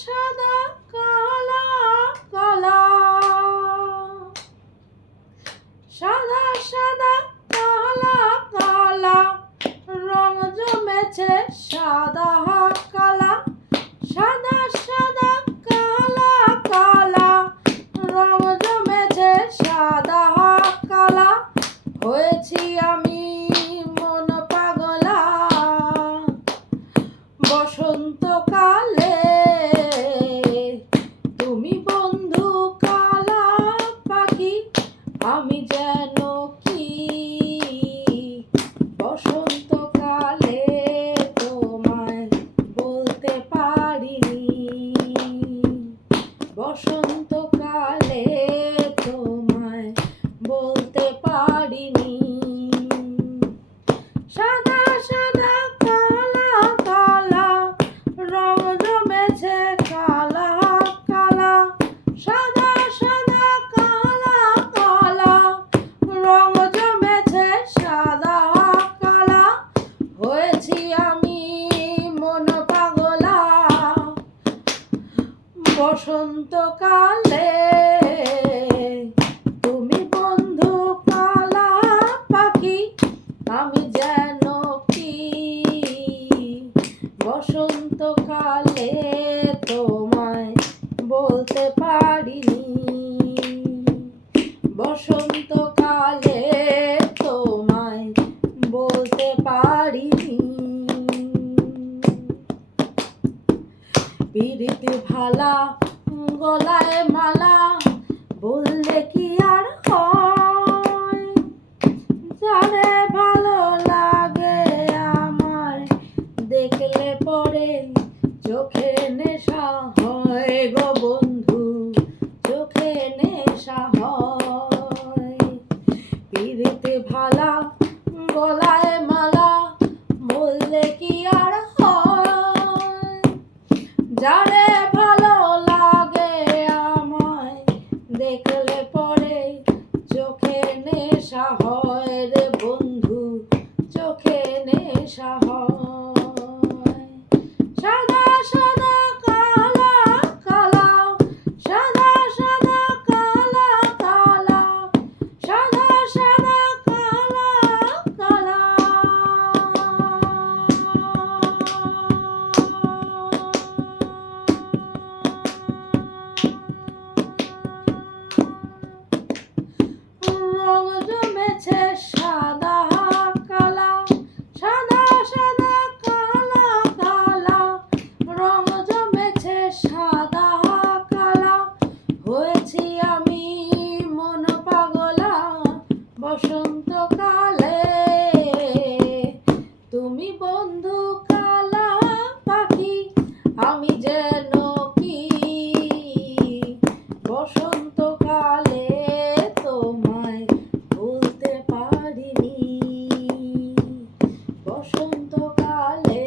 সাদা কালা কালা, সাদা সাদা কালা কালা, রং জমেছে সাদা কালা, সাদা সাদা কালা কালা, রং জমেছে সাদা কালা, হয়েছি আমি মন পাগলা বসন্তকালে। তুমি বন্ধু কালা পাখি, আমি যেন কি বসন্তকালে তোমায় বলতে পারিনি, বসন্তকালে তোমায় বলতে পারিনি। সাদা সাদা কালা কালা, রং জমেছে কালা কালা, সাদা সাদা কালা কালা, রং জমেছে সাদা কালা, হয়েছি আমি মন পাগলা বসন্তকালে। তুমি বন্ধু কালা পাখি, আমি যেন কি বসন্তকালে তোমায় বলতে পারিনি, বসন্তকালে তোমায় বলতে পারিনি। পিরিতি ভালা গলায় মালা বললে কি আর হয়, যারে ভালো লাগে আমার দেখলে পরে চোখে নেশা হয় গো বন্ধু, চোখে নেশা হয়। পিরিতি ভালা গলায় মালা বললে কি আর হয়, যারে ভালো লাগে আমায় দেখলে পরে চোখে নেশা হয় রে বন্ধু, চোখে নেশা হয়। সাদা সাদা কালা কালা, সাদা সাদা কালা কালা, সাদা সাদা কালা কালা। রং জমেছে সাদা কালা, সাদা সাদা কালা কালা, রং জমেছে সাদা কালা, হয়েছি আমি মন পাগলা বসন্তকালে। তুমি বন্ধু কালা পাখি, আমি যেন কি বসন্তকালে তোমায় বলতে পারিনি, বসন্তকালে